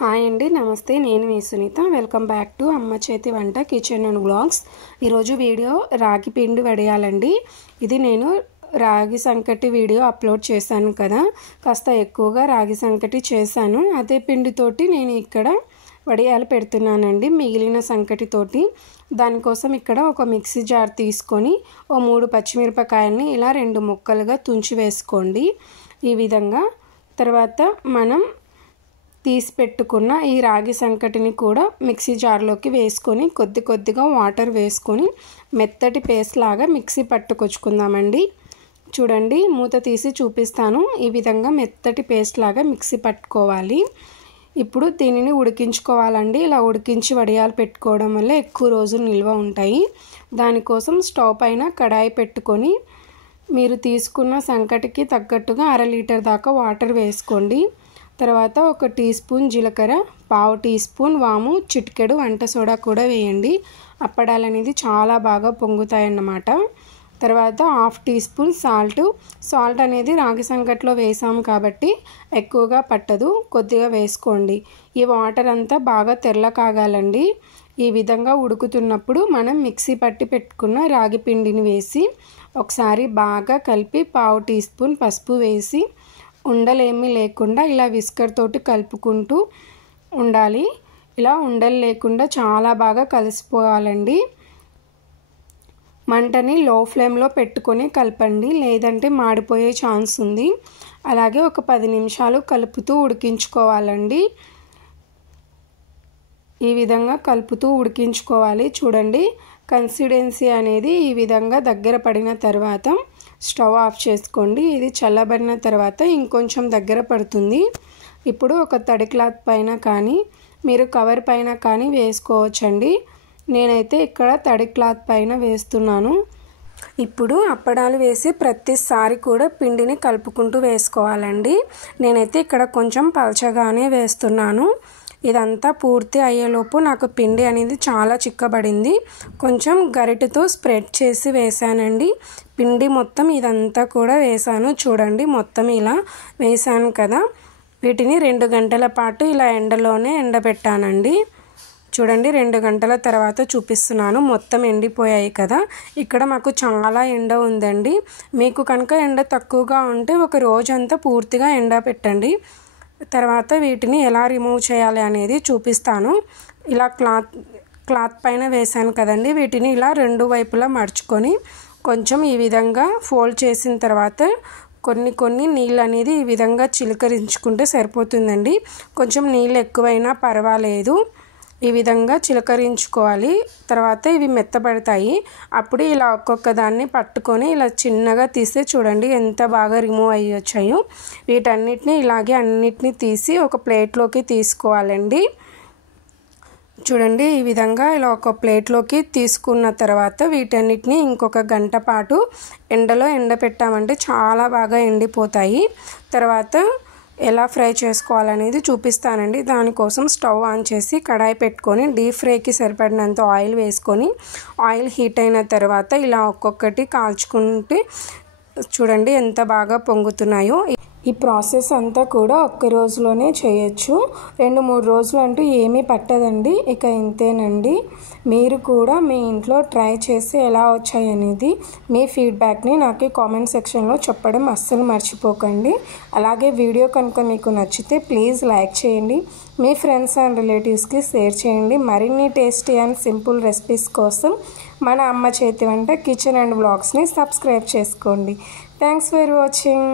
Hi అండి, నమస్తే. నేను మీ సునీత. వెల్కమ్ బ్యాక్ టు అమ్మ చేతి వంట కిచెన్ అండ్ బ్లాగ్స్. ఈరోజు వీడియో రాగి పిండి వడియాలండి. ఇది నేను రాగి సంకటి వీడియో అప్లోడ్ చేశాను కదా, కాస్త ఎక్కువగా రాగి సంకటి చేశాను. అదే పిండితోటి నేను ఇక్కడ వడియాలు పెడుతున్నానండి, మిగిలిన సంకటితోటి. దానికోసం ఇక్కడ ఒక మిక్సీ జార్ తీసుకొని ఓ 3 పచ్చిమిరపకాయలని ఇలా 2 ముక్కలుగా తుంచి వేసుకోండి ఈ విధంగా. తర్వాత మనం తీసి పెట్టుకున్న ఈ రాగి సంకటిని కూడా మిక్సీ జార్లోకి వేసుకొని కొద్ది కొద్దిగా వాటర్ వేసుకొని మెత్తటి పేస్ట్ లాగా మిక్సీ పట్టుకొచ్చుకుందామండి. చూడండి, మూత తీసి చూపిస్తాను. ఈ విధంగా మెత్తటి పేస్ట్ లాగా మిక్సీ పట్టుకోవాలి. ఇప్పుడు దీనిని ఉడికించుకోవాలండి. ఇలా ఉడికించి వడియాలు పెట్టుకోవడం వల్ల ఎక్కువ రోజులు నిల్వ ఉంటాయి. దానికోసం స్టవ్ పైన కడాయి పెట్టుకొని మీరు తీసుకున్న సంకటికి తగ్గట్టుగా 1/2 లీటర్ దాకా వాటర్ వేసుకోండి. తర్వాత 1 టీ స్పూన్ జీలకర్ర, 1/2 టీ స్పూన్ వాము, చిటికెడు వంట సోడా కూడా వేయండి. అప్పడాలు అనేది చాలా బాగా పొంగుతాయన్నమాట. తర్వాత 1/2 టీ స్పూన్ సాల్ట్ అనేది రాగి సంకట్లో వేసాము కాబట్టి ఎక్కువగా పట్టదు, కొద్దిగా వేసుకోండి. ఈ వాటర్ అంతా బాగా తెల్ల కాగాలండి. ఈ విధంగా ఉడుకుతున్నప్పుడు మనం మిక్సీ పట్టి పెట్టుకున్న రాగి పిండిని వేసి ఒకసారి బాగా కలిపి 1/2 టీ స్పూన్ పసుపు వేసి ఉండలేమీ లేకుండా ఇలా విస్కర్ తోటి కలుపుకుంటూ ఉండాలి. ఇలా ఉండలు లేకుండా చాలా బాగా కలిసిపోవాలండి. మంటని లో ఫ్లేమ్లో పెట్టుకొని కలపండి, లేదంటే మాడిపోయే ఛాన్స్ ఉంది. అలాగే ఒక 10 నిమిషాలు కలుపుతూ ఉడికించుకోవాలండి. ఈ విధంగా కలుపుతూ ఉడికించుకోవాలి. చూడండి, కన్సిస్టెన్సీ అనేది ఈ విధంగా దగ్గర పడిన తర్వాత స్టవ్ ఆఫ్ చేసుకోండి. ఇది చల్లబడిన తర్వాత ఇంకొంచెం దగ్గర పడుతుంది. ఇప్పుడు ఒక తడి క్లాత్ పైన కానీ మీరు కవర్ పైన కానీ వేసుకోవచ్చండి. నేనైతే ఇక్కడ తడి క్లాత్ పైన వేస్తున్నాను. ఇప్పుడు అప్పడాలు వేసి ప్రతిసారి కూడా పిండిని కలుపుకుంటూ వేసుకోవాలండి. నేనైతే ఇక్కడ కొంచెం పల్చగానే వేస్తున్నాను. ఇదంతా పూర్తి అయ్యేలోపు నాకు పిండి అనేది చాలా చిక్కబడింది. కొంచెం గరిటెతో స్ప్రెడ్ చేసి వేసానండి. పిండి మొత్తం ఇదంతా కూడా వేసాను. చూడండి, మొత్తం ఇలా వేసాను కదా. వీటిని 2 గంటల పాటు ఇలా ఎండలోనే ఎండబెట్టానండి. చూడండి, 2 గంటల తర్వాత చూపిస్తున్నాను. మొత్తం ఎండిపోయాయి కదా. ఇక్కడ మాకు చాలా ఎండ ఉందండి. మీకు కనుక ఎండ తక్కువగా ఉంటే ఒక రోజంతా పూర్తిగా ఎండబెట్టండి. తర్వాత వీటిని ఎలా రిమూవ్ చేయాలి అనేది చూపిస్తాను. ఇలా క్లాత్ పైన వేసాను కదండి. వీటిని ఇలా 2 వైపులా మడుచుకొని కొంచెం ఈ విధంగా ఫోల్డ్ చేసిన తర్వాత కొన్ని నీళ్ళు అనేది ఈ విధంగా చిలకరించుకుంటే సరిపోతుందండి. కొంచెం నీళ్ళు ఎక్కువైనా పర్వాలేదు. ఈ విధంగా చిలకరించుకోవాలి. తర్వాత ఇవి మెత్తబడతాయి. అప్పుడు ఇలా ఒక్కొక్క దాన్ని పట్టుకొని ఇలా చిన్నగా తీస్తే చూడండి ఎంత బాగా రిమూవ్ అయ్యి వచ్చాయో. వీటన్నిటిని ఇలాగే అన్నిటిని తీసి ఒక ప్లేట్లోకి తీసుకోవాలండి. చూడండి, ఈ విధంగా ఇలా ఒక ప్లేట్లోకి తీసుకున్న తర్వాత వీటన్నిటిని ఇంకొక గంట పాటు ఎండలో ఎండపెట్టామంటే చాలా బాగా ఎండిపోతాయి. తర్వాత ఎలా ఫ్రై చేసుకోవాలనేది చూపిస్తానండి. దానికోసం స్టవ్ ఆన్ చేసి కడాయి పెట్టుకొని డీప్ ఫ్రైకి సరిపడినంత ఆయిల్ వేసుకొని ఆయిల్ హీట్ అయిన తర్వాత ఇలా ఒక్కొక్కటి కాల్చుకుంటే చూడండి ఎంత బాగా పొంగుతున్నాయో. ఈ ప్రాసెస్ అంతా కూడా ఒక్క రోజులోనే చేయొచ్చు. 2-3 రోజులు అంటూ ఏమీ పట్టదండి. ఇక ఇంతేనండి. మీరు కూడా మీ ఇంట్లో ట్రై చేసి ఎలా వచ్చాయి అనేది మీ ఫీడ్బ్యాక్ని నాకు కామెంట్ సెక్షన్లో చెప్పడం అస్సలు మర్చిపోకండి. అలాగే వీడియో కనుక మీకు నచ్చితే ప్లీజ్ లైక్ చేయండి. మీ ఫ్రెండ్స్ అండ్ రిలేటివ్స్కి షేర్ చేయండి. మరిన్ని టేస్టీ అండ్ సింపుల్ రెసిపీస్ కోసం మన అమ్మ చేతి వంట కిచెన్ అండ్ బ్లాగ్స్ని సబ్స్క్రైబ్ చేసుకోండి. Thanks for watching.